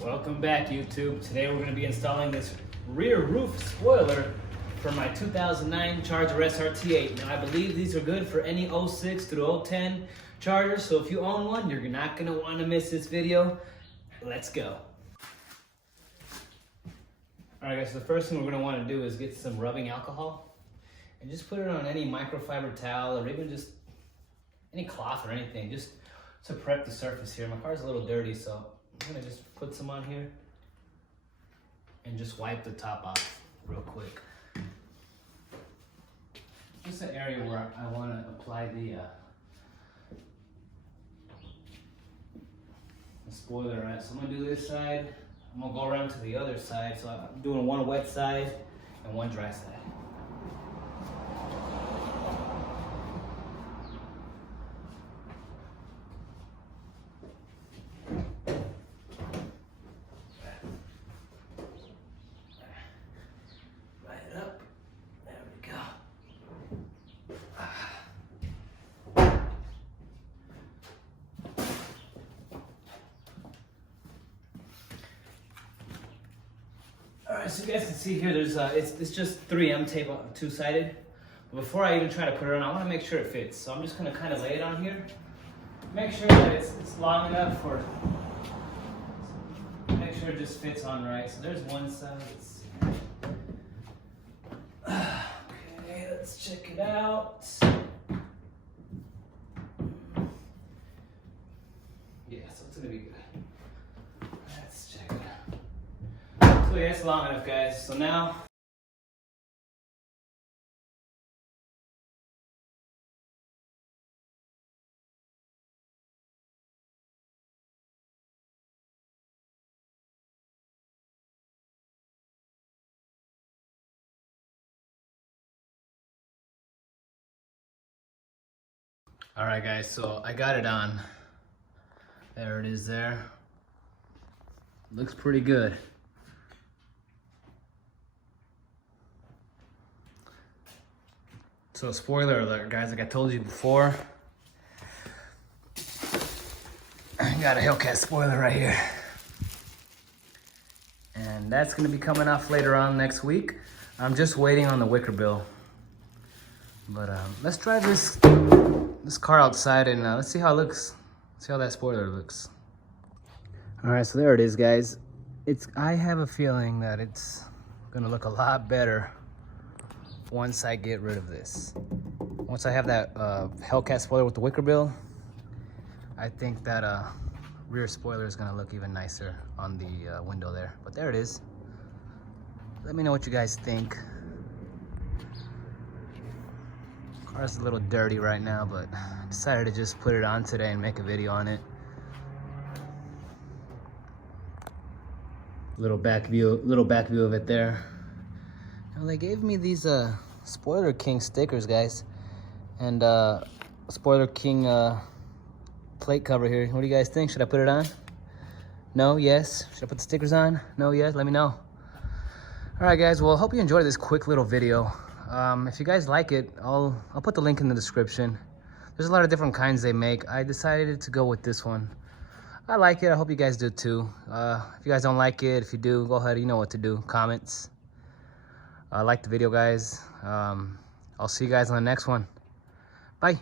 Welcome back, YouTube. Today we're going to be installing this rear roof spoiler for my 2009 Charger SRT8. Now I believe these are good for any 06 through 010 Chargers, so if you own one, you're not going to want to miss this video. Let's go. Alright guys, so the first thing we're going to want to do is get some rubbing alcohol and just put it on any microfiber towel or even just any cloth or anything, just to prep the surface here. My car's a little dirty, so I'm gonna just put some on here and just wipe the top off real quick. Just an area where I want to apply the spoiler at. So I'm gonna do this side. I'm gonna go around to the other side. So I'm doing one wet side and one dry side. Alright, so you guys can see here, there's it's just 3M tape, two-sided. But before I even try to put it on, I want to make sure it fits. So I'm just going to kind of lay it on here. Make sure that it's long enough for, make sure it just fits on right. So there's one side. Let's see. Okay, let's check it out. Yeah, so it's going to be good. Let's check it out. So yeah, it's long enough, guys. So now, all right, guys, so I got it on. There it is there. Looks pretty good. So spoiler alert, guys, like I told you before, I got a Hellcat spoiler right here. And that's gonna be coming off later on next week. I'm just waiting on the wicker bill. But let's drive this car outside and let's see how it looks. See how that spoiler looks. All right, so there it is, guys. I have a feeling that it's gonna look a lot better once I get rid of this. Once I have that Hellcat spoiler with the wicker bill, I think that rear spoiler is gonna look even nicer on the window there. But there it is. Let me know what you guys think. Car's a little dirty right now, but I decided to just put it on today and make a video on it. Little back view of it there. Now they gave me these Spoiler King stickers, guys, and Spoiler King plate cover here. What do you guys think? Should I put it on? No? Yes? Should I put the stickers on? No? Yes? Let me know. All right, guys. Well, I hope you enjoyed this quick little video. If you guys like it, I'll put the link in the description. There's a lot of different kinds they make. I decided to go with this one. I like it. I hope you guys do too. If you guys don't like it, if you do, go ahead. You know what to do. Comments. Like the video, guys. I'll see you guys on the next one. Bye.